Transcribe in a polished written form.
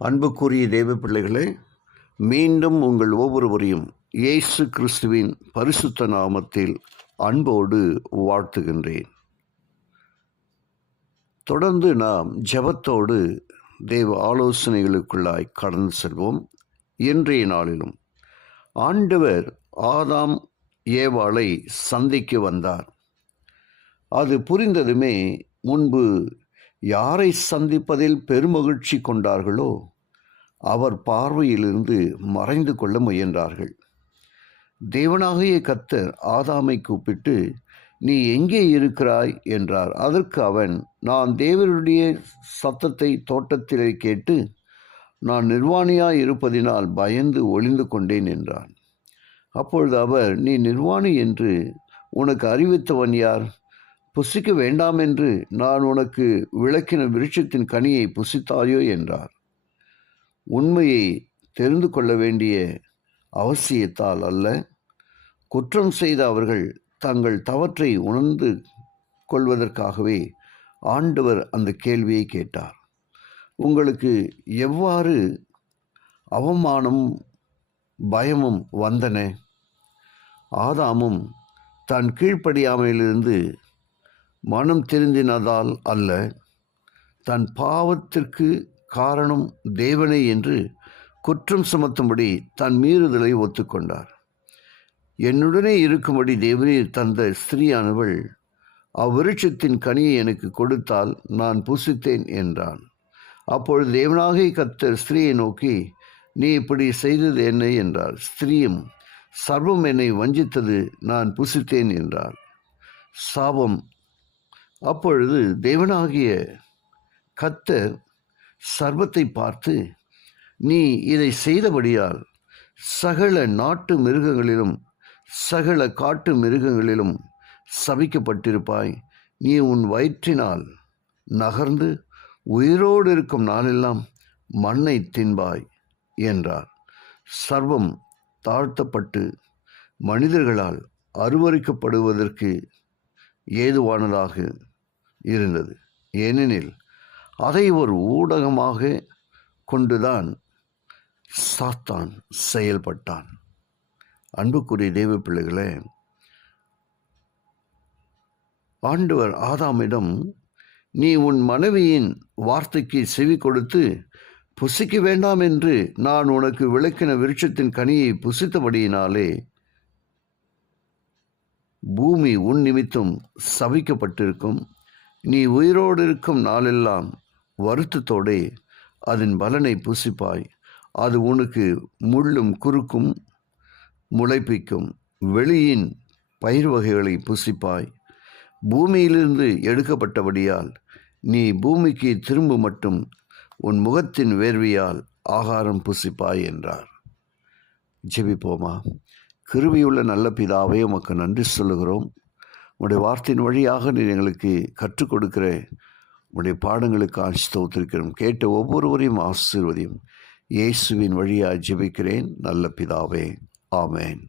அன்புக்குரிய தேவ பிள்ளைகளே, மீண்டும் உங்கள் ஒவ்வொருவரையும் இயேசு கிறிஸ்துவின் பரிசுத்த நாமத்தில் அன்போடு வாழ்த்துகின்றேன். தொடர்ந்து நாம் ஜெபத்தோடு தேவ ஆலோசனைகளுக்குள்ளாய் கடந்து செல்வோம். இன்றைய நாளிலும் ஆண்டவர் ஆதாம் ஏவாளை சந்திக்க வந்தார். அது புரிந்ததுமே முன்பு யாரை சந்திப்பதில் பெருமகிழ்ச்சி கொண்டார்களோ அவர் பார்வையிலிருந்து மறைந்து கொள்ள முயன்றார்கள். தேவனாகிய கர்த்தர் ஆதாமை கூப்பிட்டு, நீ எங்கே இருக்கிறாய் என்றார். அதற்கு அவன், நான் தேவனுடைய சத்தத்தை தோட்டத்திலே கேட்டு நான் நிர்வாணியாய் இருப்பதினால் பயந்து ஒளிந்து கொண்டேன் என்றான். அப்பொழுது அவர், நீ நிர்வாணி என்று உனக்கு அறிவித்தவன் யார்? புசிக்க வேண்டாம் என்று நான் உனக்கு விளக்கின விருட்சத்தின் கனியை புசித்தாயோ என்றார். உண்மையை தெரிந்து கொள்ள வேண்டிய அவசியத்தால் அல்ல, குற்றம் செய்த அவர்கள் தங்கள் தவற்றை உணர்ந்து கொள்வதற்காகவே ஆண்டவர் அந்த கேள்வியை கேட்டார். உங்களுக்கு எவ்வாறு அவமானமும் பயமும் வந்தன? ஆதாமும் தன் கீழ்ப்படியாமையிலிருந்து மனம் திருந்தினதால் அல்ல, தன் பாவத்திற்கு காரணம் தேவனே என்று குற்றம் சுமத்தும்படி தன் மீறுதலை ஒத்துக்கொண்டார். என்னுடனே இருக்கும்படி தேவரீர் தந்த ஸ்திரீயானவள் அவ்விருட்சத்தின் கனியை எனக்கு கொடுத்தால் நான் புசித்தேன் என்றான். அப்பொழுது தேவனாகிய கர்த்தர் ஸ்திரீயை நோக்கி, நீ இப்படி செய்தது என்ன என்றார். ஸ்திரீயும், சர்வம் என்னை வஞ்சித்தது, நான் புசித்தேன் என்றார். சாபம். அப்பொழுது தேவனாகிய கர்த்தர் சர்வத்தை பார்த்து, நீ இதை செய்தபடியால் சகல நாட்டு மிருகங்களிலும் சகல காட்டு மிருகங்களிலும் சபிக்கப்பட்டிருப்பாய். நீ உன் வயிற்றினால் நகர்ந்து உயிரோடு இருக்கும் நாளெல்லாம் மண்ணை தின்பாய் என்றார். சர்வம் தாழ்த்தப்பட்டு மனிதர்களால் அருவருக்கப்படுவதற்கு ஏதுவானதாக இருந்தது. ஏனெனில் அதை ஒரு ஊடகமாக கொண்டுதான் சாத்தான் செயல்பட்டான். அன்புக்குரிய தேவ பிள்ளைகளே, ஆண்டவர் ஆதாமிடம், நீ உன் மனைவியின் வார்த்தைக்கு செவி கொடுத்து புசிக்க வேண்டாம் என்று நான் உனக்கு விளக்கின விருட்சத்தின் கனியை புசித்தபடியினாலே பூமி உன் நிமித்தம் சபிக்கப்பட்டிருக்கும். நீ உயிரோடு இருக்கும் நாளெல்லாம் வருத்தத்தோடே அதன் பலனை புசிப்பாய். அது உனக்கு முள்ளும் குறுக்கும் முளைப்பிக்கும். வெளியின் பயிர் வகைகளை புசிப்பாய். பூமியிலிருந்து எடுக்கப்பட்டபடியால் நீ பூமிக்கு திரும்ப மட்டும் உன் முகத்தின் வேர்வையால் ஆகாரம் புசிப்பாய் என்றார். ஜெபிப்போமா. கிருபையுள்ள நல்ல பிதாவே, உமக்கு நன்றி சொல்லுகிறோம். உடைய வார்த்தையின் வழியாக நீ எங்களுக்கு கற்றுக் கொடுக்கிற உடைய பாடங்களுக்கு ஸ்தோத்திரிக்கிறோம். கேட்ட ஒவ்வொருவரையும் ஆசீர்வதியும். இயேசுவின் வழியாக ஜெபிக்கிறேன் நல்ல பிதாவே. ஆமென்.